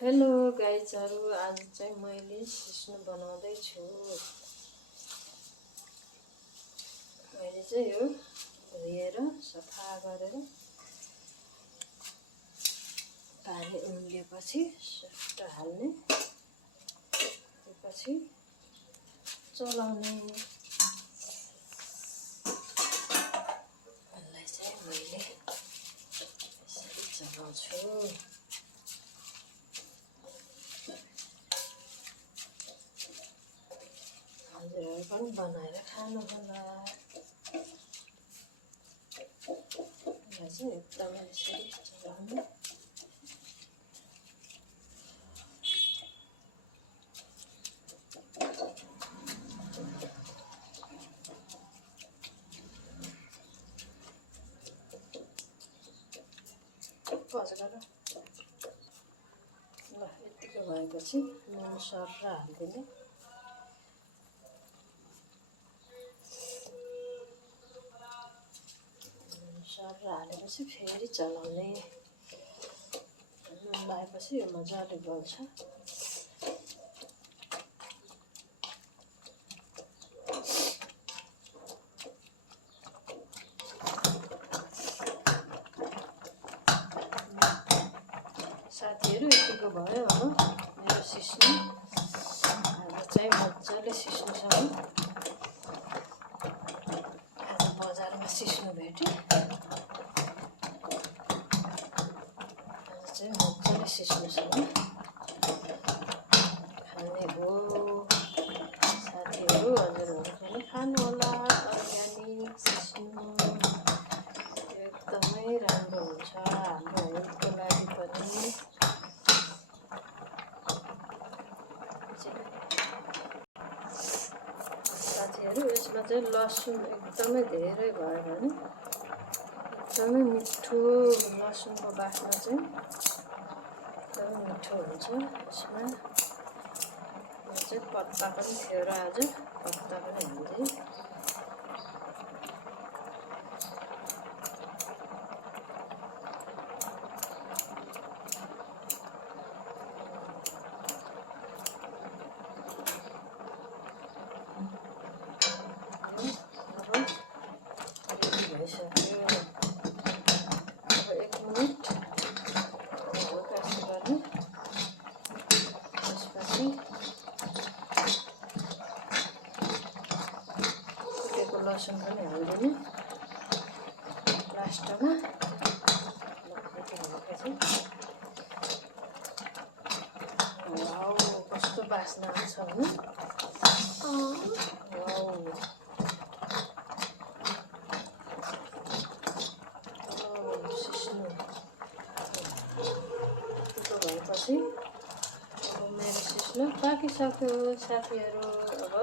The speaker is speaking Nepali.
हेलो गाइजहरु, आज चाहिँ मैले सिस्नो बनाउँदै छु। मैले चाहिँ यो धोएर सफा गरेर पानी उम्लेपछि सफ्ट हाल्ने, त्यसपछि चलाउने। यसलाई चाहिँ मैले यसरी चलाउँछु। हजुरहरु पनि बनाएर खानुहोला। यसलाई चाहिँ एकदमै यसरी चलाउने। ल यतिको भएपछि नुन सर हाल्दिने। सर हालेपछि फेरि चलाउने। नुन लगाएपछि यो मजाले गल्छ। साथीहरु, यतिको भयो अब मेरो सिस्नो। आज चाहिँ मजाले सिस्नोसँग आज बजारमा सिस्नो भेट्यो। आज चाहिँ मजाले सिस्नोसँग खाने हो। साथीहरु, हजुरहरु पनि खानु होला। अर्ग्यानिक सिस्नो एकदमै राम्रो हुन्छ हाम्रो हेल्थको लागि पनि। साथीहरु, यसमा चाहिँ लसुन एकदमै धेरै भयो भने एकदमै मिठो, लसुनको बास्ना चाहिँ एकदमै मिठो हुन्छ। यसमा यो चाहिँ पत्ता पनि थियो र आज पत्ता पनि हाल्दै। भइसक्यो। अब 1 मिनेट हल्का यस्तो गर्ने। त्यसपछि कुटेको लसुन पनि हालिदिने लास्टमा। वाउ, कस्तो बास्ना आउँछ भने। वाउ, सिस्नो यतिको भएपछि अब मेरो सिस्नो पाकिसक्यो साथीहरु। अब